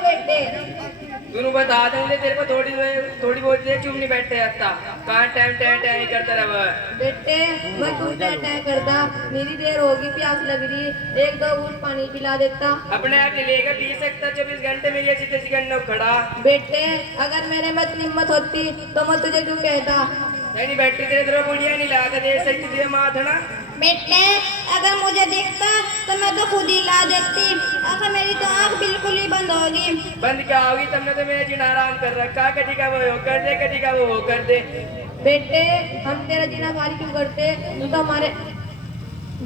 बेटे? तूने बता देंगे तेरे को थोड़ी बहुत देर चुप नहीं बैठते आता कहाँ टाइम टाइम टाइम करता रहा। बेटे मैं क्यों टह करता? मेरी देर होगी, प्यास लग रही, एक दो घूंट पानी पिला देता। अपने आप लेकर पी सकता 24 घंटे में ये सीधे सिकंदर खड़ा। बेटे अगर मेरे में इतनी हिम्मत होती तो मैं तुझे क्यों कहता? नहीं बैठी तेरे तरह बुढ़िया नहीं लाकर दे सकती तुझे माथना। बेटे अगर मुझे दिखता तो मैं तो खुद ही ला देती। अगर मेरी तो आंख बिल्कुल ही बंद होगी। बंद क्या होगी? तुमने तो मेरा जीना आराम कर रखा, कटी का वो कर दे, कटी का वो कर दे। बेटे हम तेरा जीना भारी क्यों करते? तू तो हमारे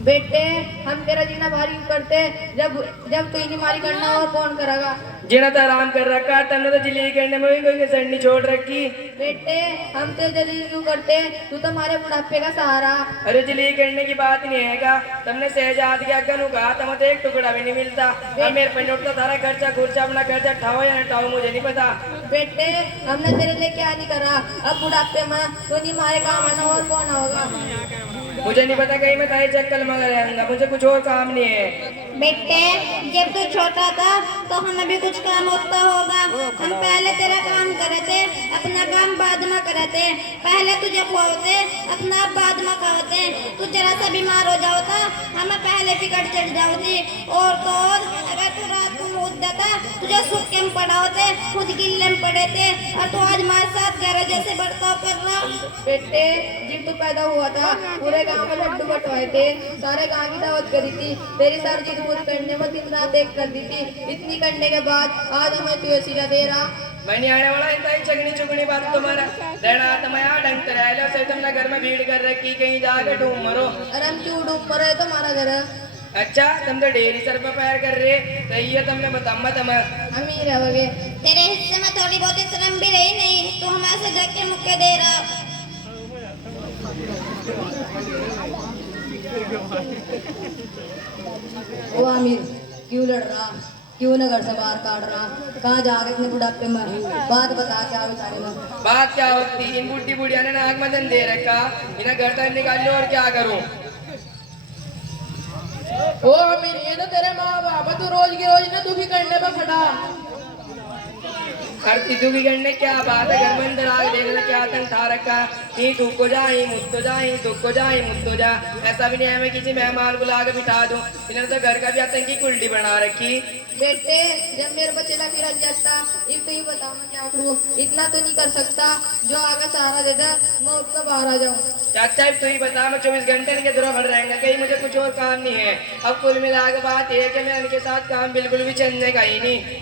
बेटे हम तेरा जीना भारी क्यों करते? जब तू ही मारी करना और कौन करेगा? जीना तो आराम कर रखा, तुमने तो जिले करने में भी कोई कसर नहीं छोड़ रखी। बेटे हम तेरे जलील क्यों करते? तू तो हमारे बुढ़ापे का सहारा। अरे जिले करने की बात नहीं है का, तुमने शहजाद के अग्गन कहा तुम तो एक टुकड़ा भी नहीं मिलता। अब मेरे पे उठता सारा खर्चा खुर्चा अपना खर्चा ठाओ या ठाओ मुझे नहीं पता। बेटे हमने तेरे लिए क्या नहीं करा? अब बुढ़ापे में तो नहीं मारे काम आना और कौन होगा? मुझे नहीं पता कहीं मैं ताई चक्कर मगर रहूंगा, मुझे कुछ और काम नहीं है। बेटे जब तू छोटा था तो हमें भी कुछ काम होता होगा। हम पहले तेरा काम करे थे, अपना काम बाद में करे थे। पहले तुझे खोते अपना बाद में खाते। तू जरा सा बीमार हो जाओ था हमें पहले टिकट चढ़ जाओ थी। और तो और अगर तू रात को मुद देता तुझे सुख के पड़ा होते, खुद गिल्ले में पड़े थे और तू आज हमारे साथ गैर जैसे बर्ताव कर रहा। बेटे जब तू पैदा हुआ था पूरे गांव में लड्डू बंटवाए थे, सारे गांव की दावत करी थी, तेरी सर जिद बुद करने में दिन रात एक कर दी थी। इतनी करने के बाद आज हमें तू सीधा दे रहा। मैंने आने वाला इतना ही चगनी चुगनी बात तुम्हारा रहना तुम्हारा ढंग से रह लो, सिर्फ तुमने घर में भीड़ कर रखी, कहीं जाकर ढूंढ मरो। अरे हम क्यों डूब मरे? तुम्हारा घर है। अच्छा तुम तो डेरी सर पर पैर कर रहे, सही है तुमने बता मत अमीर रहोगे। तेरे हिस्से में थोड़ी बहुत शर्म भी रही नहीं, तू हमारे से धक्के मुक्के दे रहा। ओ अमीर क्यों लड़ रहा? क्यों न घर से बाहर काट रहा? कहाँ जाके अपने बुढ़ापे में बात बता क्या बेचारे में? बात क्या होती? इन बुढ़ी बुढ़िया ने नाक में दन दे रखा, इन्हें घर तक निकाल लो और क्या करूं? ओ अमीर ये तो तेरे माँ बाप तू रोज की रोज ना दुखी करने पर खड़ा। करती दुखी करने क्या बात है? घर में अंदर आग देखना क्या तंग था रखा, ही तू को जा ही मुझ तो जा, ही तू को जा ही मुझ तो जा। ऐसा भी नहीं है मैं किसी मेहमान को लाकर बिठा दूं, इन्होंने तो घर का भी आतंकी कुल्डी बना रखी। बेटे जब मेरे बच्चे का फिर जाता एक तो ही बताओ मैं क्या करूँ? इतना तो नहीं कर सकता जो आगे सहारा दे दे मैं उसका बाहर आ जाऊँ। चाचा तू ही बता, मैं 24 घंटे इनके दौरान खड़ा रहेंगे, कहीं मुझे कुछ और काम नहीं है। अब कुल मिला के बात यह है कि मैं इनके साथ काम बिल्कुल भी चलने का ही नहीं।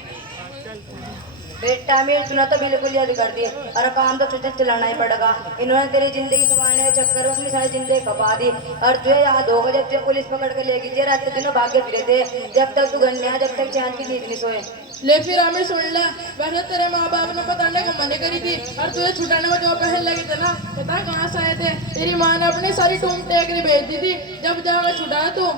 बेटा अमीर तूने तो बिल्कुल याद कर दिए और काम तो तुझे चलाना ही पड़ेगा। इन्होंने तेरी जिंदगी संभालने के चक्कर में अपनी सारी जिंदगी खपा दी। और तुझे याद होगा जब तुझे पुलिस पकड़ के ले गई थी, रात दिनों भागे फिरे थे, जब तक तू घर में आया जब तक चैन की नींद नहीं सोए। ले फिर आमिर सुन ले, वैसे तेरे माँ बाप ने बताने को मना करी थी और तुझे छुटाने में जो पहन लगे थे ना, पता कहाँ से आए थे? तेरी माँ ने अपनी सारी टूम टेकरी भेज दी थी, जब जाकर छुटाया तू।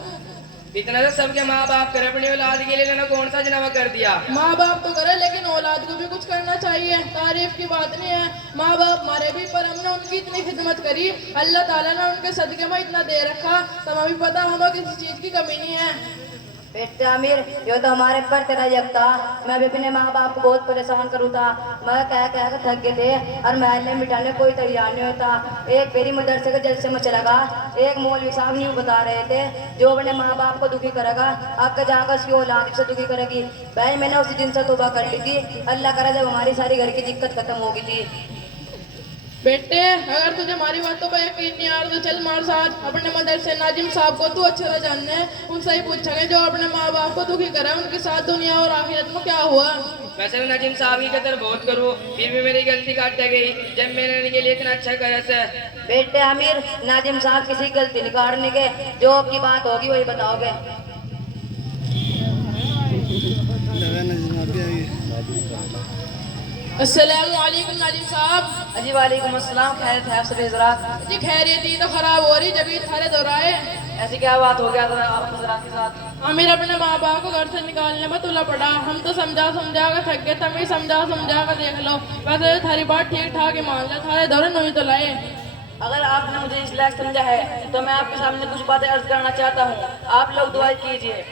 इतना तो सबके माँ बाप करे, अपनी औलाद के लिए लेना कौन सा जनावा कर दिया? माँ बाप तो करे लेकिन औलाद को भी कुछ करना चाहिए, तारीफ की बात नहीं है। माँ बाप मारे भी पर हमने उनकी इतनी खिदमत करी, अल्लाह ताला ने उनके सदके में इतना दे रखा, तब हमें पता हमें किसी चीज की कमी नहीं है। बेटा अमीर यो तो हमारे पर तेरा जब था, मैं भी अपने माँ बाप को बहुत परेशान करूँ था। मैं कह कर थक गए थे और महल मिटाने कोई तैयार नहीं होता। एक मेरी मदरसे के जलसे में चला गया, एक मौलवी साहब यूँ बता रहे थे जो अपने माँ बाप को दुखी करेगा आगे जाकर उसकी औलाद से दुखी करेगी। भाई मैंने उसी दिन से तौबा कर ली थी, अल्लाह करे जब हमारी सारी घर की दिक्कत खत्म हो गई थी। बेटे अगर तुझे हमारी बातों पर यकीन नहीं आ रहा तो चल हमारे साथ अपने मदरसे नाजिम साहब को तू अच्छे से जानने, उनसे ही पूछेंगे जो अपने माँ बाप को दुखी करे उनके साथ दुनिया और आखिरत में क्या हुआ। वैसे मैं नाजिम साहब की कदर बहुत करूँ, फिर भी मेरी गलती काट गई जब मैंने इनके लिए इतना अच्छा करा से। बेटे अमीर नाजिम साहब किसी गलती निकालने के, जो आपकी बात होगी वही बताओगे। अस्सलाम वालेकुम नाजिम साहब। जी वालेकुम अस्सलाम, खैरियत है आप सभी हज़रात? जी खैरियत ही तो खराब हो रही जब ये थारे दोहराए। ऐसी क्या बात हो गया था आप हज़रात के साथ? अमीर अपने माँ बाप को घर से निकालने में तुला पड़ा, हम तो समझा कर थक गए, तुम ही समझा कर देख लो। वैसे थारी बात ठीक ठाक ही मान ले, थारे दौरे नहीं तो लाए। अगर आपने मुझे इस लायक समझा है तो मैं आपके सामने कुछ बातें अर्ज करना चाहता हूँ, आप लोग दुआ कीजिए।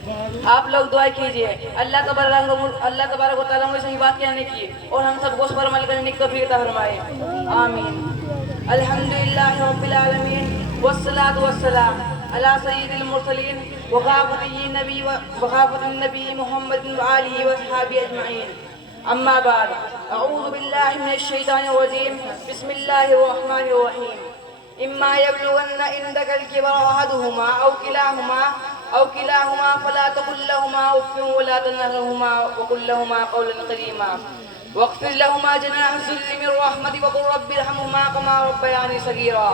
आप लोग दुआ कीजिए अल्लाह तबारक व तआला मुझे सही बात कहने की और हम सबको उस पर अमल करने की तौफीक अता फरमाए। आमीन। अल्हम्दुलिल्लाहि रब्बिल आलमीन वस्सलातु वस्सलाम अला सय्यिदिल मुरसलीन वखाफतिन नबी मुहम्मद व आलिहि व अस्हाबिहि अजमईन। अम्मा बाद अऊज़ु बिल्लाहि मिनश शैतानिर रजीम बिस्मिल्लाहिर रहमानिर रहीम। इम्मा यबलुगन्ना इंदकल किबर अहदुहुमा औ किलाहुमा फला तकुल लहुमा उफ़्फ़िन वला तनहरहुमा वक़ुल लहुमा क़ौलन करीमा वग़्फ़िर लहुमा जनाह ज़ुल्लि मिर रहमति वक़ुल रब्बिरहमहुमा कमा रब्बयानी सगीरा।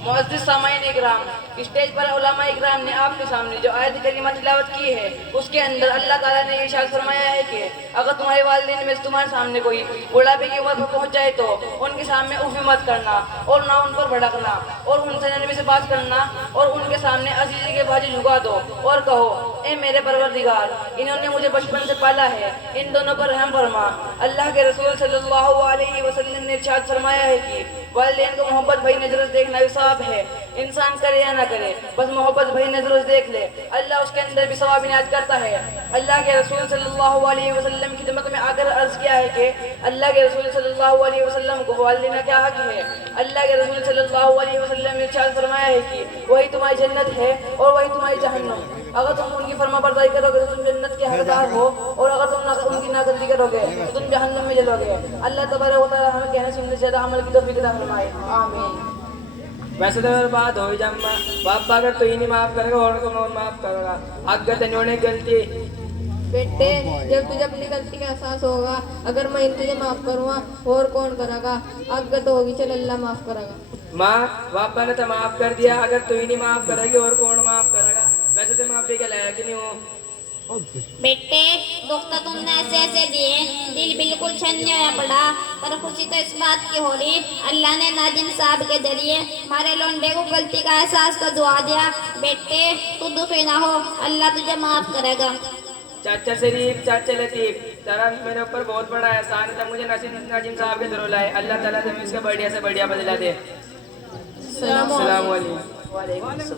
मुअज़्ज़िज़ सामाईन इकराम, स्टेज पर उलमा इकराम ने आपके सामने जो आयत करीमा तिलावत की है उसके अंदर अल्लाह ताला ने इरशाद फरमाया है कि अगर तुम्हारे वालिदैन में से तुम्हारे सामने कोई बुढ़ापे की उम्र पर पहुंच जाए तो उनके सामने उफ़ी मत करना और ना उन पर भड़कना और उनसे नरमी से बात करना और उनके सामने अजीज़ी के बाजू झुका दो और कहो ए मेरे परवरदिगार, इन्होंने मुझे बचपन से पाला है, इन दोनों पर रहम फरमा। अल्लाह के रसूल सल्लल्लाहु अलैहि वसल्लम ने इरशाद फरमाया है कि वालिदैन को मोहब्बत भरी नजर से देखना भी सवाब है, इंसान करे या ना करे बस मोहब्बत भरी नजरों से देख ले, अल्लाह उसके अंदर भी सवाब इनायत करता है। अल्लाह के रसूल सल्लल्लाहु अलैहि वसल्लम की खिदमत में आकर अर्ज किया है कि अल्लाह के रसूल सल्लल्लाहु अलैहि वसल्लम को वालिदैन का क्या हक है। अल्लाह के रसूल सल्लल्लाहु अलैहि वसल्लम ने इरशाद फरमाया है कि वही तुम्हारी जन्नत है और वही तुम्हारी जहन्नम। अगर तुम उनकी फरमाबरदारी करोगे तो तुम जन्नत के हकदार हो और अगर तुम उनकी नाफरमानी करोगे तो तुम जहन्नम में जलोगे। अल्लाह तबारक व तआला हमें कहने सुनने से ज़्यादा अमल की तौफीक अता फरमाए। आमीन। वैसे तो मेरे बात हो जम्मा बापा अगर तू ही नहीं माफ करेगा और कौन माफ करेगा। अगर तन्होंने गलती बेटे जब तुझे अपनी गलती का एहसास होगा अगर मैं तुझे माफ करूँगा और कौन करेगा। अगर तो होगी चल अल्लाह माफ करेगा। माँ बापा ने तो माफ कर दिया, अगर तू ही नहीं माफ करेगी और कौन माफ करेगा। वैसे तो माफी के लायक ही नहीं हूँ। बेटे दुख तो तुमने ऐसे ऐसे दिए दिल बिल्कुल छन्ने होया पड़ा, पर खुशी तो इस बात की हो रही अल्लाह ने नाजिम साहब के जरिए हमारे लोंडे को गलती का एहसास तो दुआ दिया। बेटे तू दुखी ना हो, अल्लाह तुझे माफ करेगा। चाचा शरीफ चाचा लतीफ तेरा मेरे ऊपर बहुत बड़ा एहसान था, मुझे नाजिम साहब के थ्रू लाए। अल्लाह ताला तुम्हें इसका बढ़िया से बढ़िया बदला दे। अस्सलाम वालेकुम।